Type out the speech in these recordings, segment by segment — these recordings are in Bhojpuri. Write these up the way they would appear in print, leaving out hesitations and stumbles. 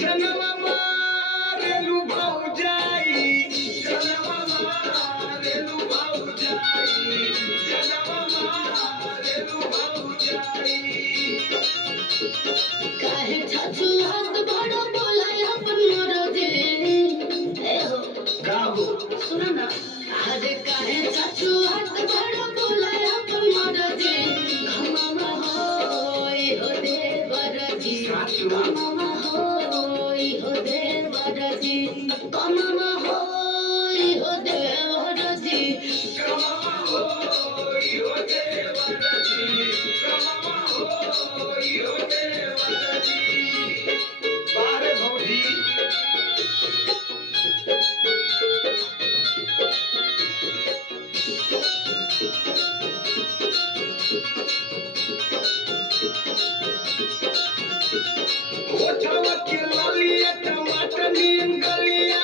जनवा मारेलू भाऊजाई, जनवा मारेलू भाऊजाई, जनवा मारेलू भाऊजाई। काहे चाचू हाथ बड़ा बोलाय अपन मरदे ए हो का हो सुना ना अरे काहे चाचू हाथ बड़ा बोलाय अपन मरदे घमामा होई हो देवरजी घमामा होई हो देवरजी घमामा होई हो देवरजी कमामा होई हो देवरजी, कमामा होई हो देवरजी। बारे भौजी होठवा के लालिया टमाटर नियन गलिया,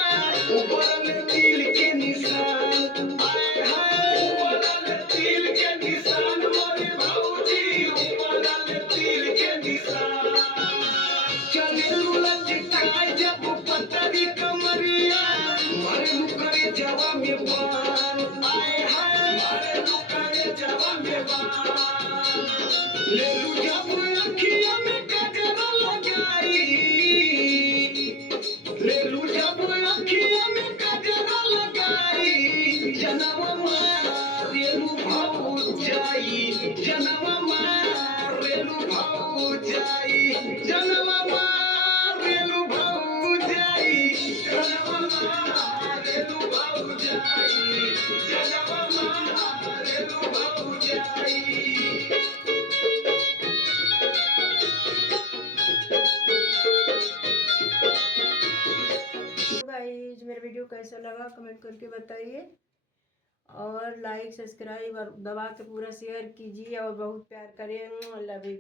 उबरल तिल के निशान, आय हाय उबरल तिल के निशान, मोरे भौजी उबरल तिल के निशान। चलेलू लचकाय जब पतरी कमरिया, मारेलू करे जवा में बान, आय हाय मारेलू करे जवा में बान। लेलू जब अखिया में गजरा लगाई, लेलू जब अखिया में गजरा लगाई, जनवा मारेलू भाऊजाई, जनवा मारेलू भाऊजाई, जनवा मारेलू भाऊजाई, जनवा मारेलू भाऊजाई, जनवा मारेलू भाऊजाई। गाइस मेरा वीडियो कैसा लगा कमेंट करके बताइए और लाइक सब्सक्राइब दबा के पूरा शेयर कीजिए और बहुत प्यार करिए। Love you.